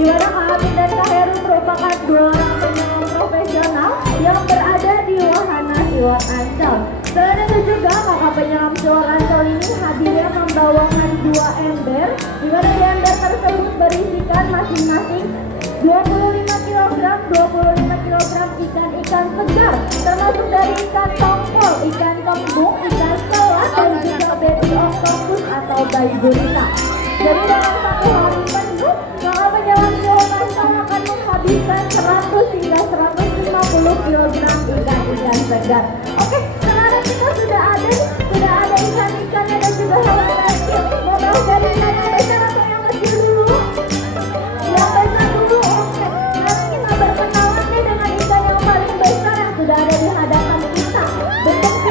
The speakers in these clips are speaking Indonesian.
di mana Kak Amin dan Kak Heru merupakan dua orang penyelam profesional yang berada di wahana Siwak Ancol. Selain itu juga kakak penyelam Siwak Ancol ini hadirnya membawakan dua ember, di mana di ember tersebut berisikan masing-masing 25 kg ikan-ikan segar, termasuk dari ikan tongkol, ikan kembung, ikan selat, dan juga baby octopus atau bayi gurita. Jadi dalam satu hari penuh, kakak penyelam Siwak Ancol akan menghabiskan 100 hingga 150 kg ikan-ikan segar. Oke, sekarang kita sudah ada ikan-ikannya dan juga hewan lainnya. Mau tahu dari ikan yang besar atau yang kecil dulu? Yang besar dulu, oke. Sekarang kita berkenalan nih dengan ikan yang paling besar yang sudah ada di hadapan kita.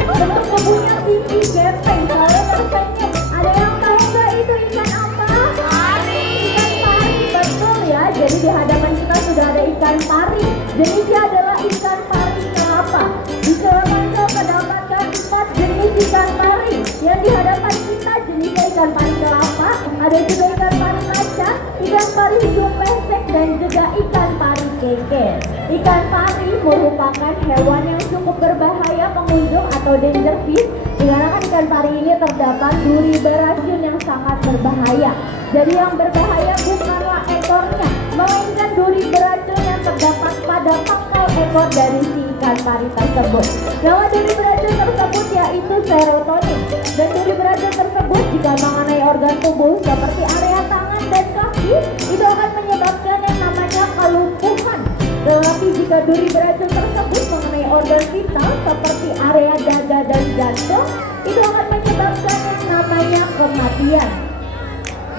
Bentuk tubuhnya tinggi, gepeng, selalu tersenyum. Ada yang tahu nggak itu ikan apa? Pari. Ikan pari, betul ya. Jadi di hadapan kita sudah ada ikan pari. Jenisnya adalah ikan pari kelapa. Di Siwak Ancol mendapatkan 4 jenis ikan pari. Yang di hadapan kita jenisnya ikan pari kelapa, ada juga ikan pari laca, ikan pari hijau pesek, dan juga ikan pari keke. Ikan pari merupakan hewan yang cukup berbahaya pengunjung atau danger fish, dikarenakan ikan pari ini terdapat duri beracun yang sangat berbahaya. Jadi yang berbahaya bukanlah ekornya, melainkan duri beracun yang terdapat pada pangkal ekor dari si ikan pari tersebut. Nama duri beracun tersebut yaitu serotonin, dan duri beracun tersebut jika mengenai organ tubuh seperti area tangan dan kaki itu akan menyebabkan yang namanya kelumpuhan. Tetapi jika duri beracun tersebut mengenai organ vital seperti area dada dan jantung itu akan menyebabkan yang namanya kematian.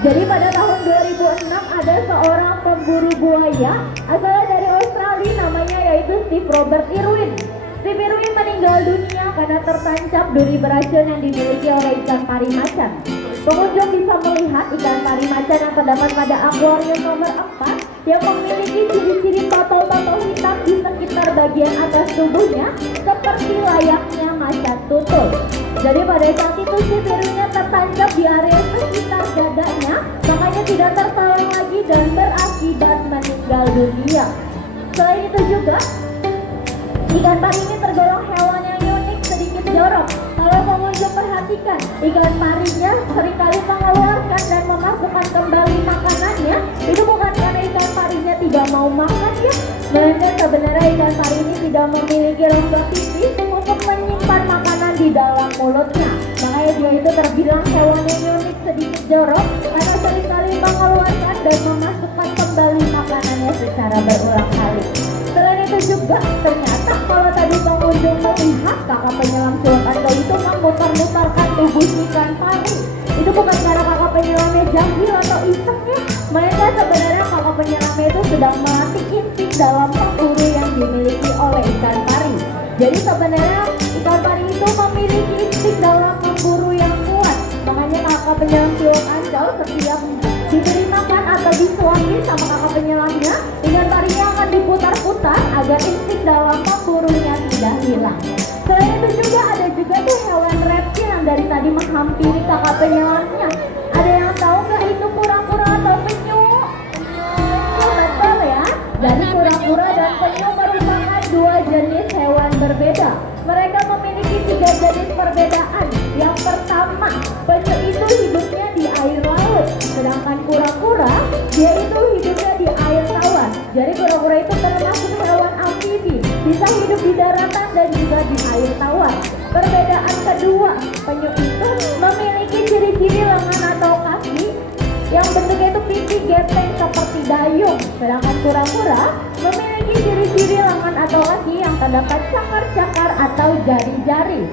Jadi pada tahun 2006 ada seorang pemburu buaya asalnya dari Australia, namanya yaitu Steve Robert Irwin. Steve Irwin meninggal dunia karena tertancap duri beracun yang dimiliki oleh ikan pari macan. Pengunjung bisa melihat ikan pari macan yang terdapat pada akuarium nomor 4 yang memiliki ciri-ciri tato-tato hitam di sekitar bagian atas tubuhnya seperti layaknya macan tutul. Jadi pada saat itu si birunya tertancap di area sekitar dadanya, makanya tidak tertolong lagi dan berakibat meninggal dunia. Selain itu juga, ikan pari ini tergolong hewan yang unik, sedikit jorok. Kalau pengunjung perhatikan, ikan parinya seringkali mengeluarkan dan memasukkan kembali makanannya. Itu bukan karena ikan parinya tidak mau makan ya, melainkan sebenarnya ikan pari ini tidak memiliki rongga pipis untuk menyimpan makanan di dalam mulutnya. Makanya dia itu terbilang hewan yang unik, sedikit jorok, karena seringkali mengeluarkan dan memasukkan kembali makanannya secara berulang kali. Selain itu juga, ternyata kalau tadi pengunjung melihat kakak penyelam Siwak Ancol itu memutar-mutarkan tubuh ikan pari, itu bukan karena kakak penyelamnya jahil atau iseng ya, melainkan sebenarnya kakak penyelamnya itu sedang melatih insting dalam pemburu yang dimiliki oleh ikan pari. Jadi sebenarnya ikan pari itu memiliki insting dalam memburu yang kuat. Makanya kakak penyelam Siwak Ancol setiap diberi makan atau disuapin sama kakak penyelamnya, ikan parinya akan diputar-putar agar insting dalam memburunya tidak hilang. Selain itu juga ada juga tuh hewan reptil yang dari tadi menghampiri kakak penyelamnya. Ada yang tahu nggak itu kura-kura atau penyu? Betul ya. Jadi kura-kura dan penyu merupakan dua jenis hewan berbeda. Mereka memiliki 3 jenis perbedaan. Yang pertama, penyu itu hidupnya di air laut, sedangkan kura-kura dia itu hidupnya di air tawar. Jadi kura-kura itu termasuk hewan amfibi, bisa hidup di daratan dan juga di air tawar. Perbedaan kedua, penyu itu memiliki ciri-ciri lengan atau kaki yang bentuknya itu pipi gepeng seperti dayung, sedangkan kura-kura memiliki ciri-ciri lengan atau kaki yang terdapat cakar-cakar atau jari-jari.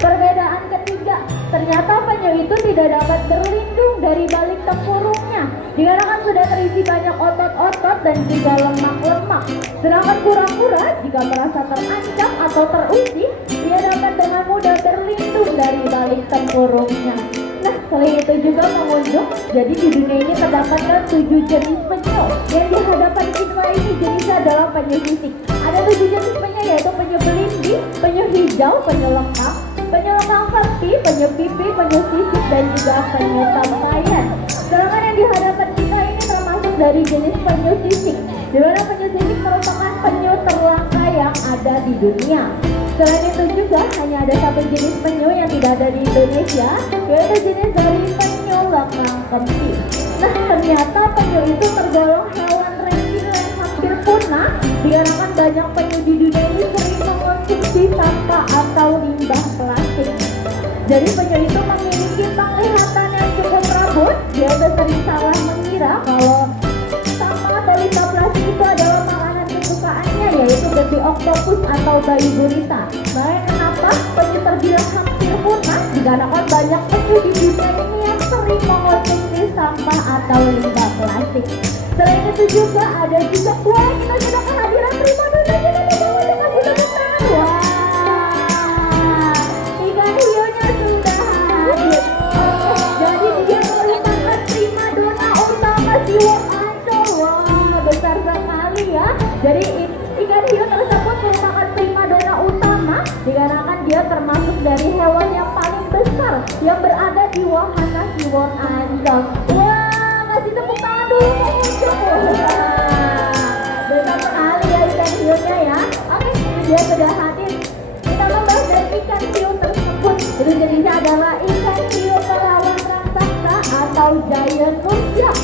Perbedaan ketiga, ternyata penyu itu tidak dapat berlindung dari balik tempurungnya, dikarenakan sudah terisi banyak otot-otot dan juga lemak-lemak. Sedangkan kura-kura jika merasa terancam atau terusik, dia dapat dengan mudah berlindung dari balik tempurungnya. Nah, selain itu juga pengunjung, jadi di dunia ini terdapat 7 jenis penyu. Yang di hadapan kita ini jenisnya adalah penyu fisik. Ada 7 jenis penyu, yaitu penyu belindi, penyu hijau, penyu lengkap, penyu lengkap verti, penyu pipi, penyu sisik, dan juga penyu tampayan. Sedangkan yang di hadapan kita ini termasuk dari jenis penyu sisik, di mana penyu sisik merupakan penyu terlangka yang ada di dunia. Selain itu juga hanya ada satu jenis penyu yang tidak ada di Indonesia, yaitu jenis dari penyu langkang kempis. Nah, ternyata penyu itu tergolong hewan reptil yang hampir punah, dikarenakan banyak penyu di dunia ini sering mengonsumsi sampah atau limbah plastik. Jadi penyu itu memiliki penglihatan yang cukup rabun. Dia sering salah mengira kalau sampah atau limbah plastik itu adalah makanan kesukaannya, yaitu baby octopus atau bayi gurita. Makanya kenapa penyu terbilang hampir punah, dikarenakan banyak penyu di dunia ini yang sering mengonsumsi sampah atau limbah plastik. Selain itu juga ada juga kita sudah kehadiran prima dona, kita mau kasih tepuk tangan. Wah, ikan hiunya sudah hadir. Jadi dia merupakan prima dona utama Siwon Ancol. Wah, besar sekali ya. Jadi ikan hiu tersebut merupakan prima dona utama dikarenakan dia termasuk dari hewan yang paling besar yang berada di wahana Siwon Ancol. Wah, kasih tepuk tangan dulu pengunjung. Besar sekali ya ikan hiunya ya. Oke, dia sudah hadir. Kita membahas dari ikan hiu tersebut. Itu jenisnya adalah ikan hiu perawan raksasa atau giant mushroom.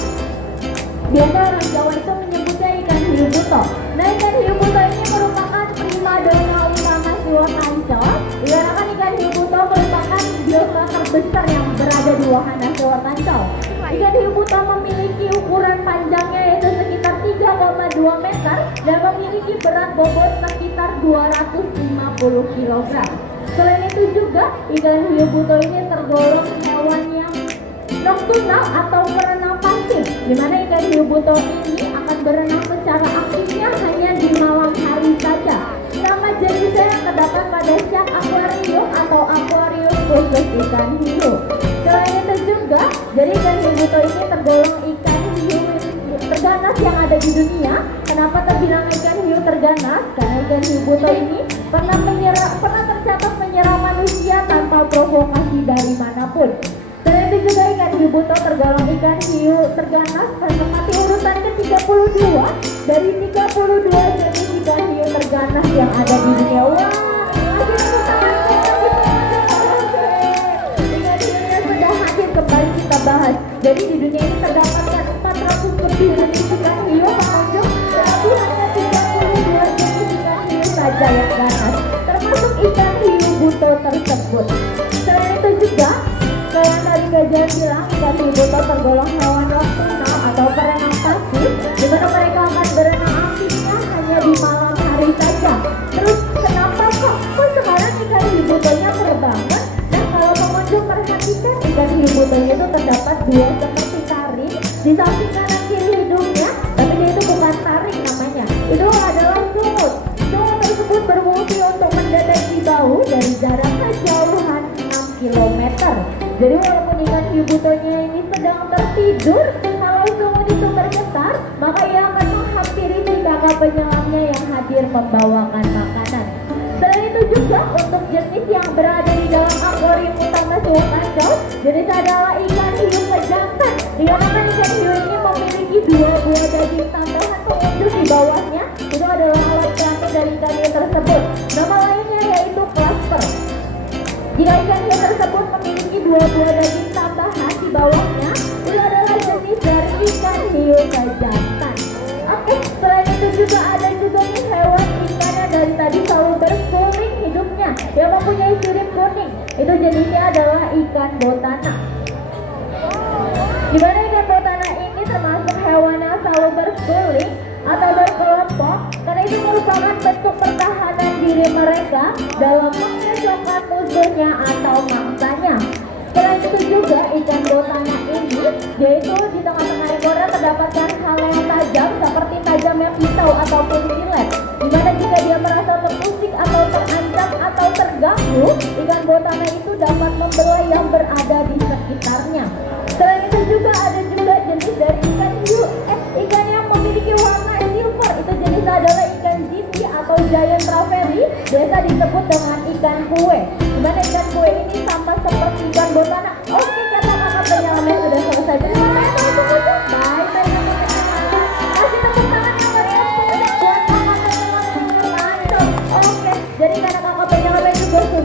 Biasa orang Jawa itu menyebutnya ikan hiu buto. Nah, ikan hiu buto ini merupakan prima dona utama Siwon Ancol. Dikarenakan ikan hiu buto merupakan biota terbesar yang berada di wahana Siwon Ancol. Ikan hiu buto memiliki ukuran panjangnya yaitu sekitar 3,2 meter dan memiliki berat bobot sekitar 250 kg. Selain itu juga ikan hiu buto ini tergolong hewan yang nokturnal atau berenang pasif, di mana ikan hiu buto ini akan berenang secara aktifnya hanya di malam hari saja. Nama jenisnya yang terdapat pada syak akuarium atau akuarium khusus ikan hiu. Selain itu juga, jadi ikan hiu buto ini tergolong ikan hiu terganas yang ada di dunia. Kenapa terbilang ikan hiu terganas? Karena ikan hiu buto ini pernah tercatat menyerang manusia tanpa provokasi dari manapun. Selain itu juga ikan hiu buto tergolong ikan hiu terganas menempati urutan ke-32 dari 32 jenis ikan hiu terganas yang ada di dunia. Wah, ikan hiunya sudah hadir, kembali kita bahas. Jadi di dunia ini terdapatkan 400 lebih jenis ikan hiu pengunjung, tetapi hanya 32 jenis ikan hiu saja yang ganas, termasuk ikan hiu buto tersebut. Selain itu juga, kayak tadi Gajah bilang, ikan hiu buto tergolong hewan nokturnal atau perenang pasif, di mana mereka akan berenang aktifnya hanya di malam hari saja. Terus kenapa kok sekarang ikan hiu butonya terbangun? Nah, kalau pengunjung perhatikan, ikan hiu butonya itu terdapat dua seperti taring di samping kanan kiri hidungnya, tapi dia itu bukan taring namanya, itu adalah sungut. Sungut tersebut berfungsi untuk mendeteksi bau dari jarak kejauhan 6 km. Jadi walaupun ikan hiu butonya ini sedang tertidur, kalau sungut itu bergetar, maka ia akan menghampiri si kakak penyelamnya yang hadir membawakan makanan. Selain itu juga untuk jenis yang berada di dalam akuarium utama Siwon Ancol, jenis adalah ikan hiu pejantan. Dikarenakan ikan hiu ini memiliki 2 buah daging tambahan pengunjung di bawahnya, itu adalah alat kelamin dari ikan hiu tersebut. Nama lainnya yaitu clasper. Jika ikan hiu tersebut memiliki 2 buah daging tambahan di bawahnya, itu adalah jenis dari ikan hiu pejantan. Oke, selain itu juga ada juga nih hewan ikan yang dari tadi selalu berkuning hidupnya, yang mempunyai sirip kuning. Itu jenisnya adalah ikan botana. Di mana ikan botana ini termasuk hewan yang selalu berguling atau berkelompok, karena itu merupakan bentuk pertahanan diri mereka dalam mengecohkan musuhnya atau mangsanya. Selain itu juga ikan botana ini, yaitu di tengah-tengah ekornya terdapatkan hal yang tajam seperti tajamnya pisau ataupun silet. Dimana jika dia merasa terusik atau terancam atau terganggu, ikan botana itu dapat membelah yang berada di sekitarnya. Selain itu juga ada juga jenis dari ikan hiu, ikan yang memiliki warna silver. Itu jenis adalah ikan jiti atau giant trevally, biasa disebut dengan ikan kue. Dimana ikan kue ini sama seperti ikan botana. Oke, kata kakak penyelamnya sudah selesai. Terima kasih. Bye.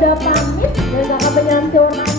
udah pamit dan kakak penyelam si warna